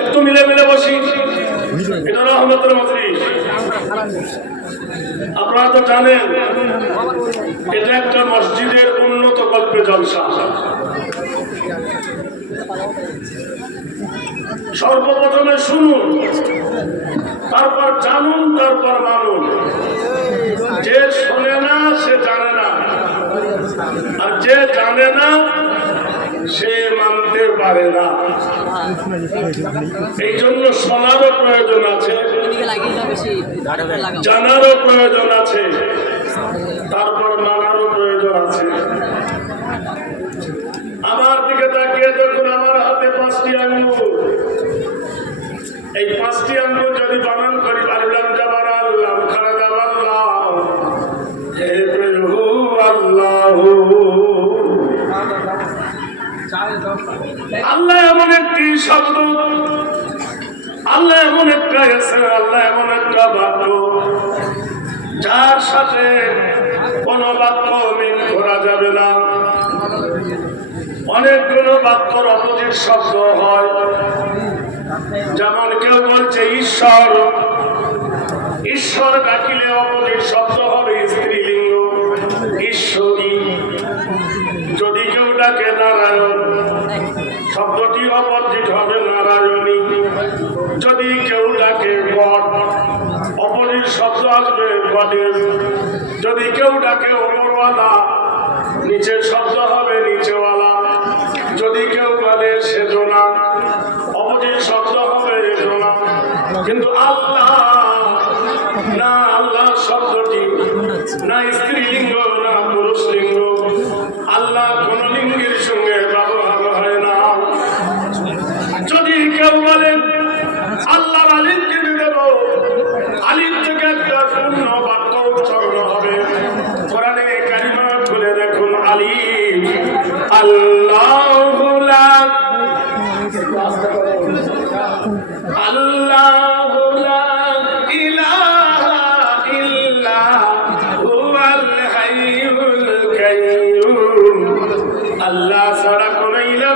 একটু মিলে মিলে বসি। এটা রহমতের মজলিস। আপনারা তো জানেন, এটা একটা মসজিদের উন্নত গল্পে জলসা। সর্বপ্রথমে শুনুন, তারপর জানুন, তারপর মানুন। যে শোনে না, সে জানে না। আর যে জানে না সে মানতে পারে না। এই জন্য শোনারও প্রয়োজন আছে। জানারও প্রয়োজন আছে। তারপর আল্লাহ এমন একটি শব্দ। আল্লাহ এমন একটা গেছে, আল্লাহ এমন একটা বাক্য। যার সাথে কোন বাক্য মিল করা যাবে না। অনেকগুলো বাক্যর অপোজিট শব্দ হয়। যেমন কেউ বলছে, ঈশ্বর। ঈশ্বর ডাকিলে অপোজিট শব্দ যদি কেউ ডাকে ওপরওয়ালা নিচে শব্দ হবে নিচেওয়ালা। যদি কেউ বলে সেজনা অপোজিট শব্দ হবে রেজনা কিন্তু আল্লাহ, না আল্লাহ শব্দটি, না স্ত্রীলিঙ্গ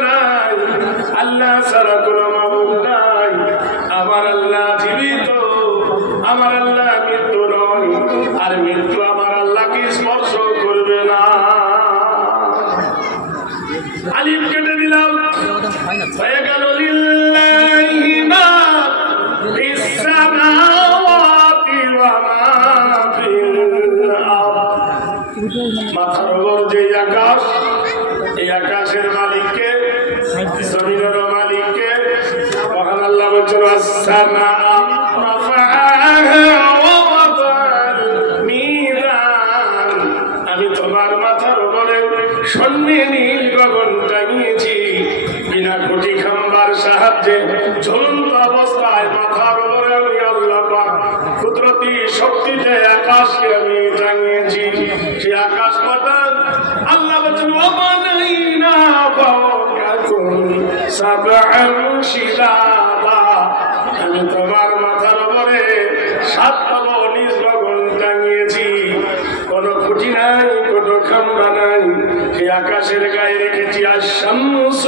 নাই। আল্লাহ সারা কোনো الشمس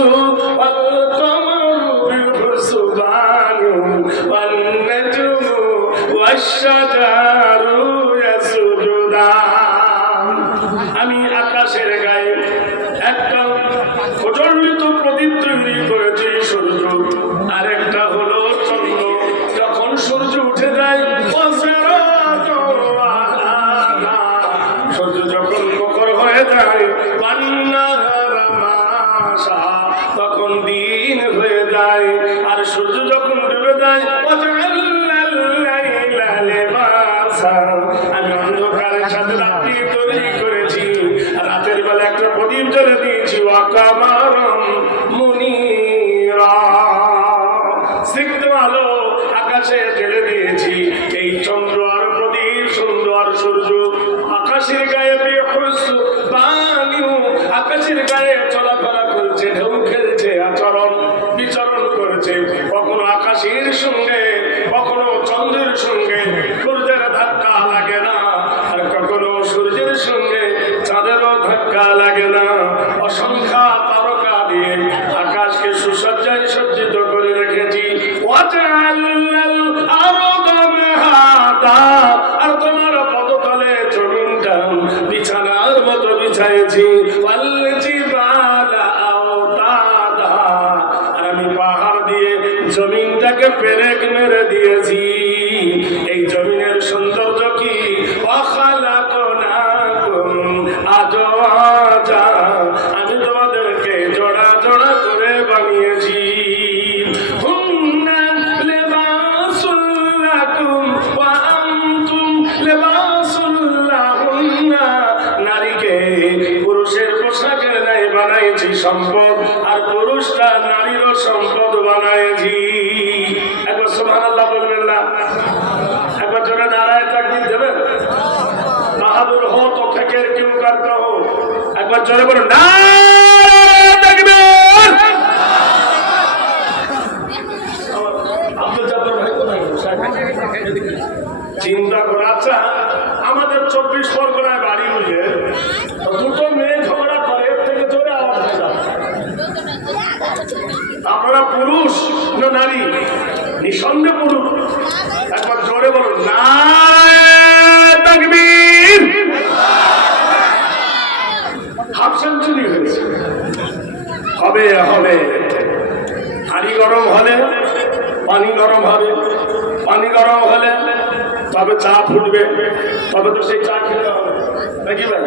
সম্পদ আর পুরুষটা নারীর সম্পদ বানাইছি একবার আল্লাহ বলবেন না? একবার জোরে নারায় চাকরি দেবেন? বাহাদুর হো তো ফেকের কেউ করতে হো একবার জোরে বলেন নারায় তাকবীর আব্দুল জব্বার ভাই কোথায় চিন্তা করে আচ্ছা আমাদের চব্বিশ পরগনায় বাড়ি হইলে তো দুটো মেয়ে ঝগড়া করে এর থেকে জোরে আওয়াজ হয়ে যাবে আপনারা পুরুষ না নারী, নিঃসন্দেহ পুরুষ। একবার জোরে বলুন নারায় তাকবীর। হাফ সেঞ্চুরি হয়েছে। হবে হবে। হাড়ি গরম হলে পানি গরম হবে। পানি গরম হলে তবে চা ফুটবে। তবে তো সেই চা খেতে হবে। নাকি ভাই?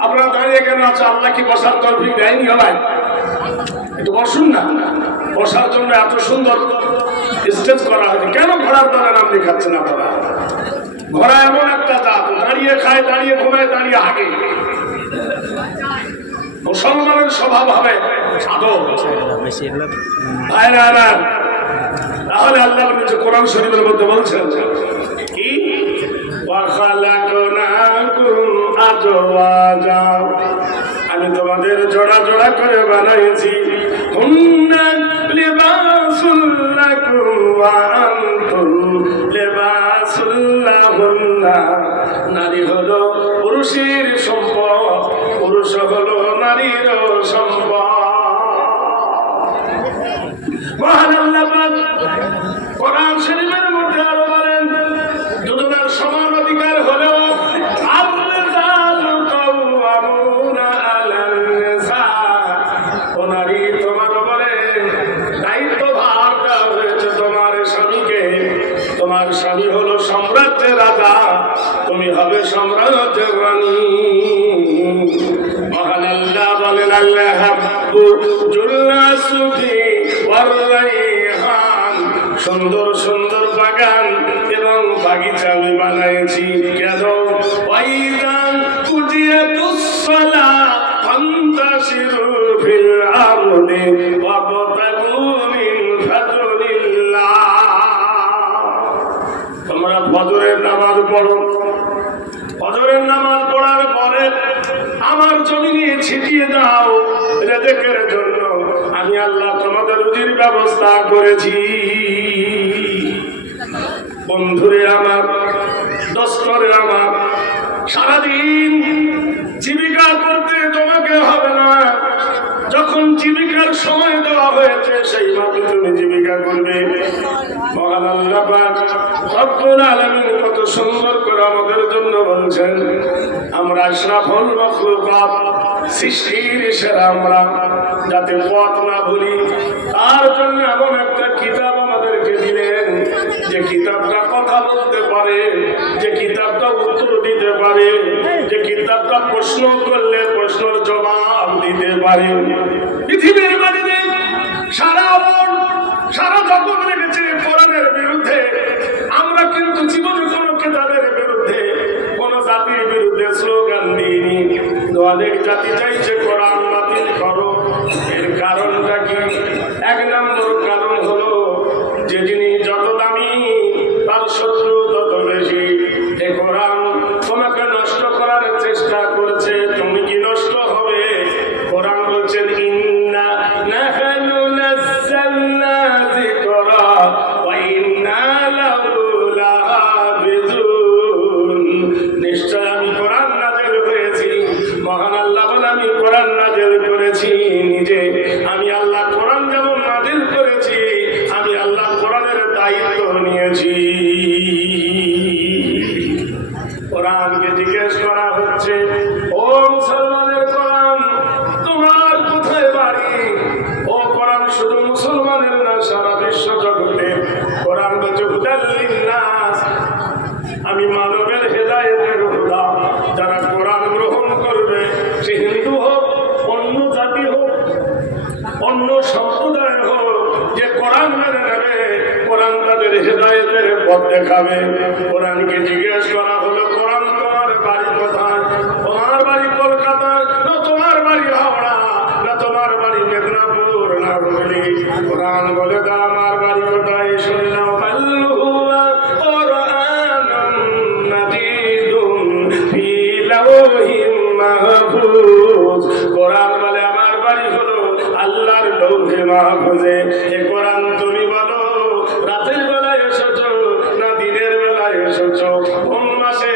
আপনারা দাঁড়িয়ে কেন আছে আল্লাহ কি বসার তরফিক দেয়নি হলাই একটু বসুন না। বসার জন্য এত সুন্দর স্টেজ করা হয়েছে কেন ঘোড়ার দ্বারা নাম লেখাচ্ছেন আপনারা? ঘোড়া এমন একটা জাত, দাঁড়িয়ে খায়, দাঁড়িয়ে ঘুমায়, দাঁড়িয়ে হাঁকে। মুসলমানের স্বভাব হবে তাহলে আল্লাহ কোরআন শরীফের মধ্যে বলছেন, কি? আমি তোমাদের জোড়া জোড়া করে বানাইছি। হুম। আনতুম নারী হলো পুরুষের সম্পদ পুরুষ হলো নারীর সম্পদ। সুন্দর সুন্দর বাগান এবং বাগিচা আমি বানাইছি। কেন? ওয়াইদান কুজিয়াতুস সালা ফান্তাশিরু ফিল তোমরা নামাজ পড়ো। নামাজ পড়ার পরে আমার ছিটিয়ে দাও জন্য। আমি আল্লাহ তোমাদের রুজির ব্যবস্থা করেছি। বন্ধুরে আমার, দস্তরে আমার, সারাদিন জীবিকা করতে তোমাকে হবে না। যখন জীবিকার সময় দেওয়া হয়েছে, সেই মাত্র তুমি জীবিকা করবে। কত সুন্দর করে আমাদের জন্য বলছেন, আমরা আমরা। যাতে পথ না ভুলি, তার জন্য এমন একটা কিতাব যে কিতাবটা কথা বলতে পারে, যে কিতাবটা উত্তর দিতে পারে, যে কিতাবটা প্রশ্ন করলে প্রশ্নের জবাব দিতে পারে। পৃথিবীর বাড়িতে সারা সারা জগৎ লেগেছে কোরআনের বিরুদ্ধে। আমরা কিন্তু জীবনে কোনো কেতাবের বিরুদ্ধে, কোন জাতির বিরুদ্ধে স্লোগান দিইনি। অনেক জাতি চাইছে দেখাবে। কোরআনকে জিজ্ঞেস করা কোন মাসে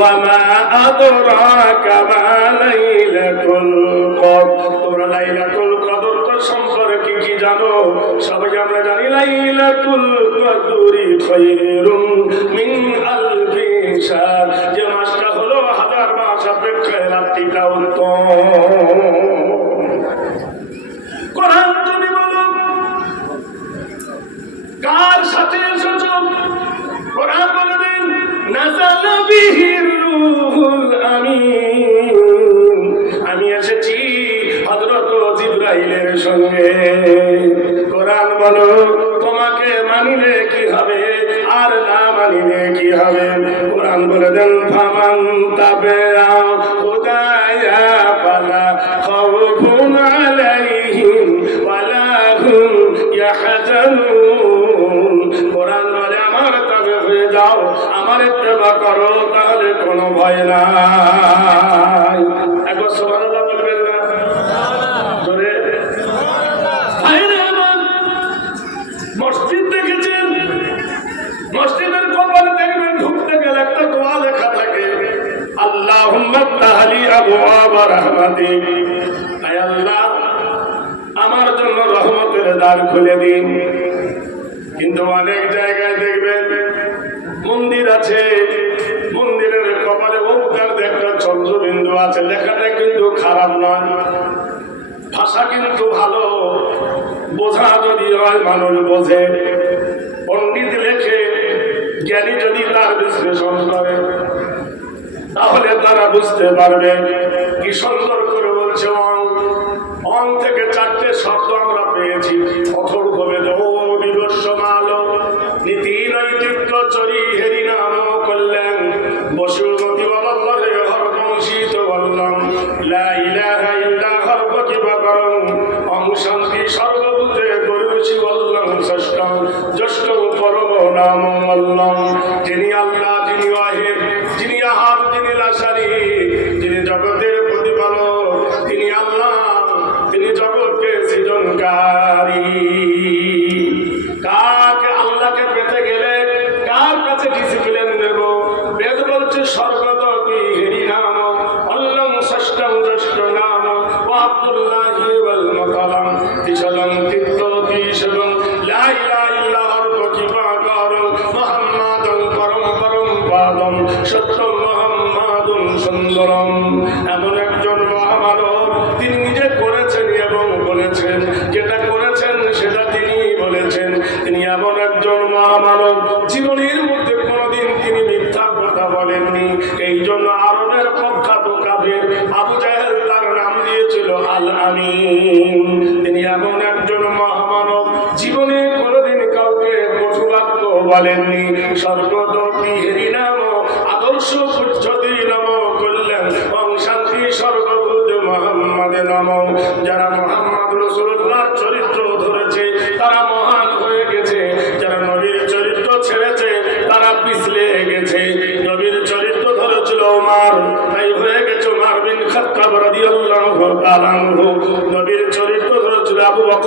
وما أدراك ما ليلة তো সম্পর্কে কি জানো? সবাই আমরা জানি, লাইলাতুল কদরি খৈরুম মিন হবে। কোরআন বলো, তোমাকে মানিলে কি হবে? আর না মানিলে কি হবে? কোরআন বলে দেন, ফামান তাবে আমার তাবে হয়ে যাও, আমার করো, তাহলে কোনো ভয় নাই। আমার জন্য রহমতের দ্বার খুলে দিন। কিন্তু অনেক জায়গায় দেখবেন, মন্দির আছে, মন্দিরের কপালে ওমকার দেখা চন্দ্রবিন্দু আছে। লেখাটা কিন্তু খারাপ নয়। ভাষা কিন্তু ভালো। বোঝা যদি হয়, মানুষ বোঝে। পণ্ডিত লেখে, জ্ঞানী যদি তার বিশ্লেষণ করে। তাহলে তারা বুঝতে পারবে। কি সুন্দর করে বলছে অং অং থেকে চারটে শব্দ আমরা পেয়েছি। অথর আল আমিন তিনি এমন একজন মহামানব জীবনে কোনোদিন কাউকে পশুলাত্ম বলেননি। সর্বদপি হেরিনাম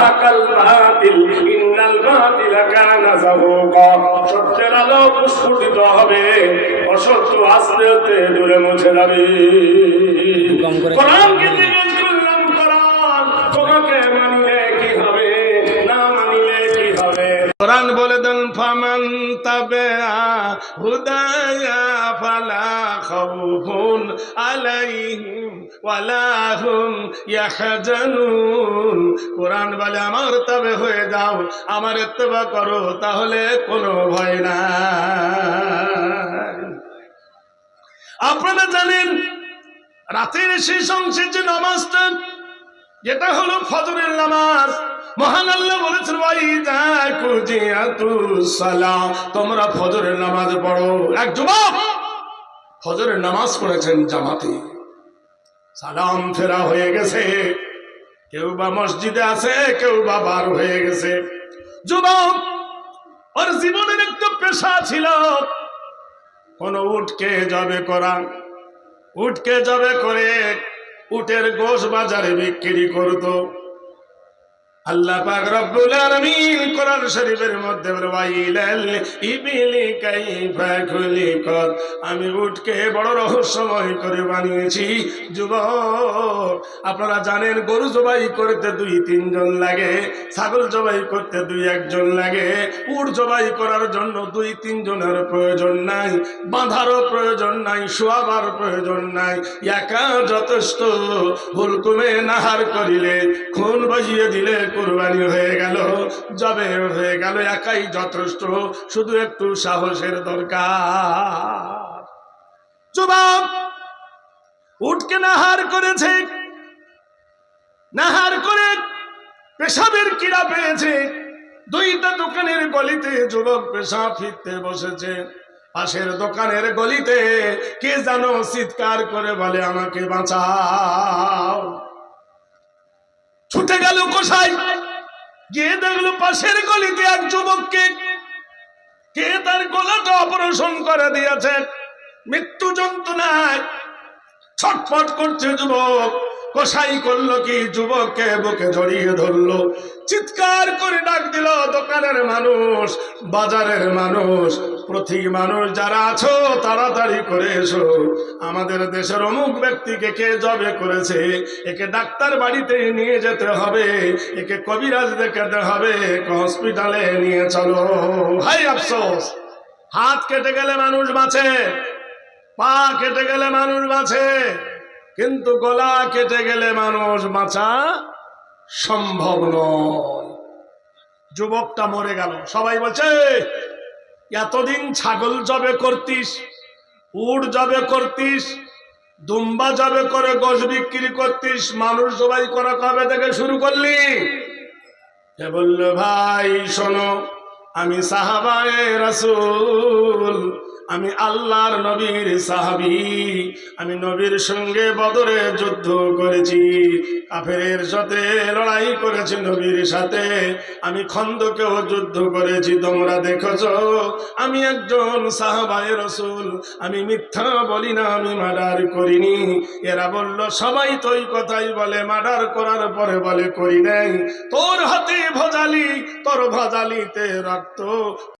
ওয়াজাহাকাল বাতিল ইন্নাল বাতিলা কানা যাহুকা। সত্যের আলো প্রস্ফুটিত হবে অসত্য আস্তে আস্তে দূরে মুছে যাবে। করলাম কোরআন তোমাকে মানলে কি হবে? না মানলে কি হবে? কোরআন বলে দেন ফামান তবে হুদায়া ফালা খাউফুন আলাইহিম ওয়ালা হুম ইয়াহজানুন। কোরআন বলে, আমার তবে হয়ে যাও, আমার ইত্তেবা করো, তাহলে কোনো ভয় না আপনারা জানেন, রাতের শেষ অংশে যে নামাজটা, যেটা হলো ফজরের নামাজ, মহান আল্লাহ বলেছেন ভাই সালাম তোমরা ফজরের নামাজ পড়ো। এক যুবক ফজরের নামাজ পড়েছেন জামাতে। সালাম ফেরা হয়ে গেছে। কেউ বা মসজিদে আছে, কেউ বা বার হয়ে গেছে। যুবক, ওর জীবনের একটা পেশা ছিল। কোন উঠকে যাবে করা উঠকে যাবে করে উটের গোশ বাজারে বিক্রি করতো। আল্লাহ পাক রব্বুল আলামিন কোরআন শরীফের মধ্যে ওয়াইলাল ইবিলি কাইফা খুলিকাত। আমি উটকে বড় রহস্যময় করে বানিয়েছি। যুবক, আপনারা জানেন গরু জবাই করতে দুই, তিনজন লাগে, ছাগল জবাই করতে দুই, একজন লাগে। উট জবাই করার জন্য দুই, তিনজনের প্রয়োজন নাই, বাঁধারও প্রয়োজন নাই, শোয়াবার প্রয়োজন নাই। একা যথেষ্ট হুলকুমে নাহার করিলে, খুন বাজিয়ে দিলে কুরবানি হয়ে গেল জবে হয়ে গেল, একাই যথেষ্ট, শুধু একটু সাহসের দরকার। যুবক উঠকে নাহার করেছে, নাহার করে পেশাবের কিরা পেয়েছে। দুইটা দোকানের গলিতে যুবক পেশা ফিরতে বসেছে। পাশের দোকানের গলিতে কে জানো চিৎকার করে বলে, আমাকে বাঁচাও। ছুটে গেল কোষাই গিয়ে দেখল পাশের গলিতে এক যুবককে। কে তার গলাটা অপারেশন করে দিয়েছে? মৃত্যু যন্ত্রণায় ছটফট করছে যুবক। কসাই করল কি যুবককে বুকে জড়িয়ে ধরলো। চিৎকার করে ডাক দিল দোকানের মানুষ, বাজারের মানুষ, প্রতি মানুষ যারা আছো তাড়াতাড়ি করে এসো। আমাদের দেশের অমুক ব্যক্তিকে কে জবে করেছে? একে ডাক্তার বাড়িতে নিয়ে যেতে হবে, একে কবিরাজ দেখাতে হবে হসপিটালে নিয়ে চলো। হাই আফসোস, হাত কেটে গেলে মানুষ বাঁচে, পা কেটে গেলে মানুষ বাঁচে। কিন্তু গলা কেটে গেলে মানুষ বাঁচা সম্ভব নয়। যুবকটা মরে গেল। সবাই বলছে, এতদিন ছাগল জবে করতিস, উট জবে করতিস, দুম্বা জবে করে গোশ বিক্রি করতিস, মানুষ জবাই করা কবে থেকে শুরু করলি? বলল, ভাই, শোনো, আমি সাহাবায়ে রাসূল আমি আল্লাহর নবীর সাহাবি। আমি নবীর সঙ্গে বদরে যুদ্ধ করেছি। কাফেরের সাথে লড়াই করেছি নবীর সাথে। আমি খন্দকেও যুদ্ধ করেছি, তোমরা দেখেছ। আমি একজন সাহাবায়ে রসুল। আমি মিথ্যা বলি না, আমি মার্ডার করিনি। এরা বলল, সবাই তো ওই কথাই বলে, মার্ডার করার পরে বলে, করি নাই। তোর হাতে ভজালি, তোর ভজালিতে রক্ত।